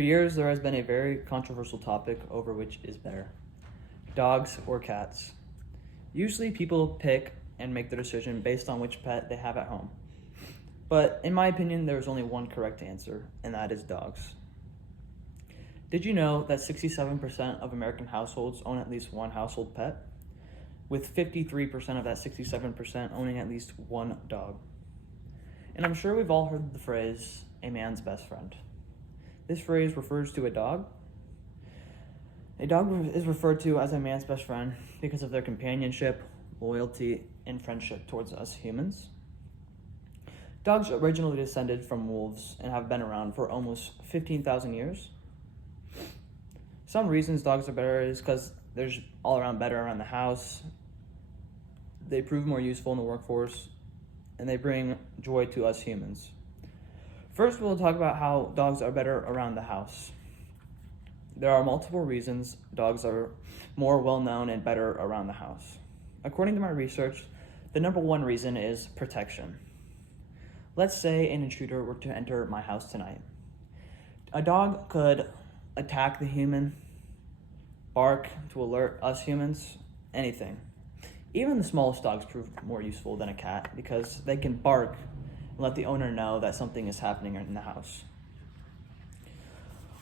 For years, there has been a very controversial topic over which is better, dogs or cats. Usually people pick and make their decision based on which pet they have at home. But in my opinion, there is only one correct answer, and that is dogs. Did you know that 67% of American households own at least one household pet? With 53% of that 67% owning at least one dog. And I'm sure we've all heard the phrase, a man's best friend. This phrase refers to a dog. A dog is referred to as a man's best friend because of their companionship, loyalty, and friendship towards us humans. Dogs originally descended from wolves and have been around for almost 15,000 years. Some reasons dogs are better is because they're all around better around the house. They prove more useful in the workforce, and they bring joy to us humans. First, we'll talk about how dogs are better around the house. There are multiple reasons dogs are more well-known and better around the house. According to my research, the number one reason is protection. Let's say an intruder were to enter my house tonight. A dog could attack the human, bark to alert us humans, anything. Even the smallest dogs prove more useful than a cat because they can bark and let the owner know that something is happening in the house.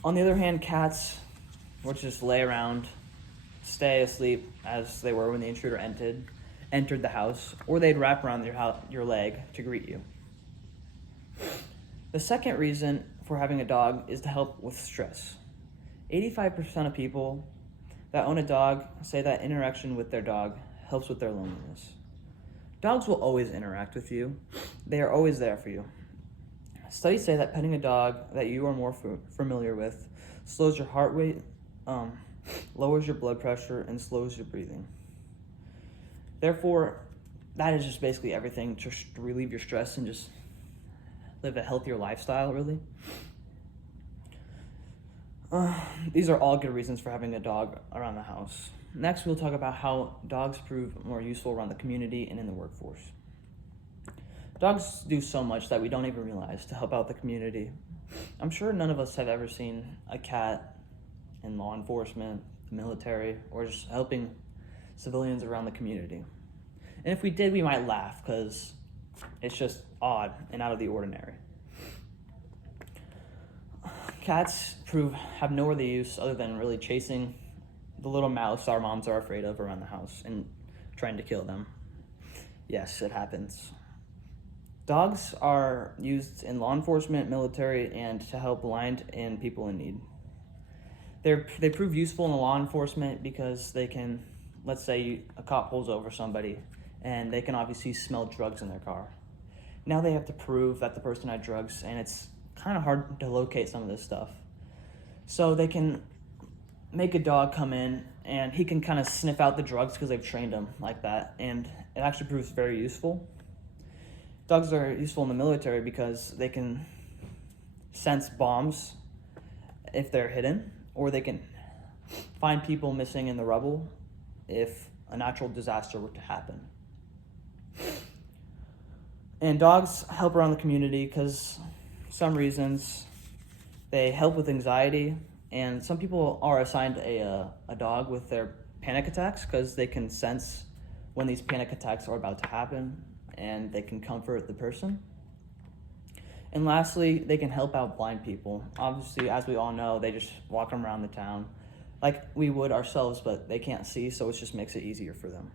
On the other hand, cats would just lay around, stay asleep as they were when the intruder entered the house, or they'd wrap around your leg to greet you. The second reason for having a dog is to help with stress. 85% of people that own a dog say that interaction with their dog helps with their loneliness. Dogs will always interact with you. They are always there for you. Studies say that petting a dog that you are more familiar with slows your heart rate, lowers your blood pressure, and slows your breathing. Therefore, that is just basically everything to relieve your stress and just live a healthier lifestyle, really. These are all good reasons for having a dog around the house. Next, we'll talk about how dogs prove more useful around the community and in the workforce. Dogs do so much that we don't even realize to help out the community. I'm sure none of us have ever seen a cat in law enforcement, the military, or just helping civilians around the community. And if we did, we might laugh because it's just odd and out of the ordinary. Cats have no other use other than really chasing the little mouse our moms are afraid of around the house and trying to kill them. Yes, it happens. Dogs are used in law enforcement, military, and to help blind and people in need. They prove useful in law enforcement because they can, let's say a cop pulls over somebody and they can obviously smell drugs in their car. Now they have to prove that the person had drugs, and it's kind of hard to locate some of this stuff. So they can make a dog come in and he can kind of sniff out the drugs because they've trained him like that, and it actually proves very useful. Dogs are useful in the military because they can sense bombs if they're hidden, or they can find people missing in the rubble if a natural disaster were to happen. And dogs help around the community because some reasons they help with anxiety, and some people are assigned a dog with their panic attacks because they can sense when these panic attacks are about to happen, and they can comfort the person. And lastly, they can help out blind people. Obviously, as we all know, they just walk around the town like we would ourselves, but they can't see, so it just makes it easier for them.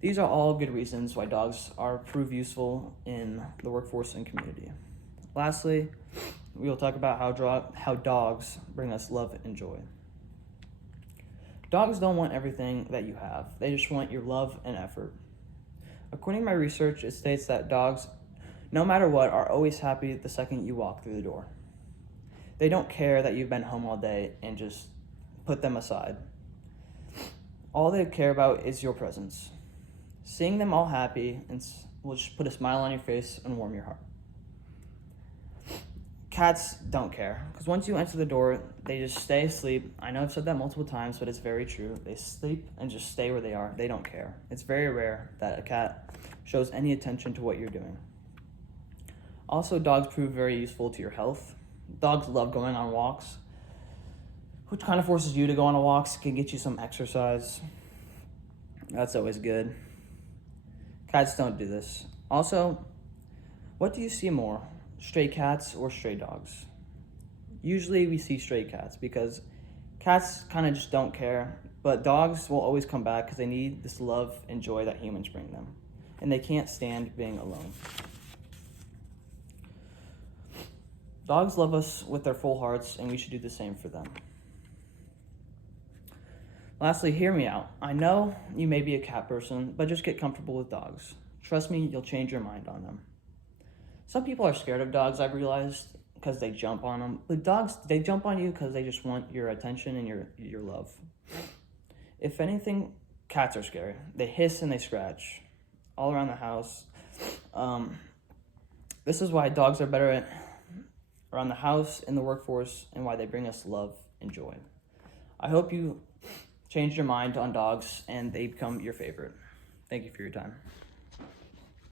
These are all good reasons why dogs prove useful in the workforce and community. Lastly, we will talk about how dogs bring us love and joy. Dogs don't want everything that you have. They just want your love and effort. According to my research, it states that dogs, no matter what, are always happy the second you walk through the door. They don't care that you've been home all day and just put them aside. All they care about is your presence. Seeing them all happy will just put a smile on your face and warm your heart. Cats don't care, because once you enter the door, they just stay asleep. I know I've said that multiple times, but it's very true. They sleep and just stay where they are. They don't care. It's very rare that a cat shows any attention to what you're doing. Also, dogs prove very useful to your health. Dogs love going on walks, which kind of forces you to go on walks, can get you some exercise. That's always good. Cats don't do this. Also, what do you see more, stray cats or stray dogs? Usually we see stray cats because cats kind of just don't care, but dogs will always come back because they need this love and joy that humans bring them, and they can't stand being alone. Dogs love us with their full hearts, and we should do the same for them. Lastly, hear me out. I know you may be a cat person, but just get comfortable with dogs. Trust me, you'll change your mind on them. Some people are scared of dogs, I've realized, because they jump on them. But dogs, they jump on you because they just want your attention and your love. If anything, cats are scary. They hiss and they scratch all around the house. This is why dogs are better around the house, in the workforce, and why they bring us love and joy. I hope you change your mind on dogs and they become your favorite. Thank you for your time.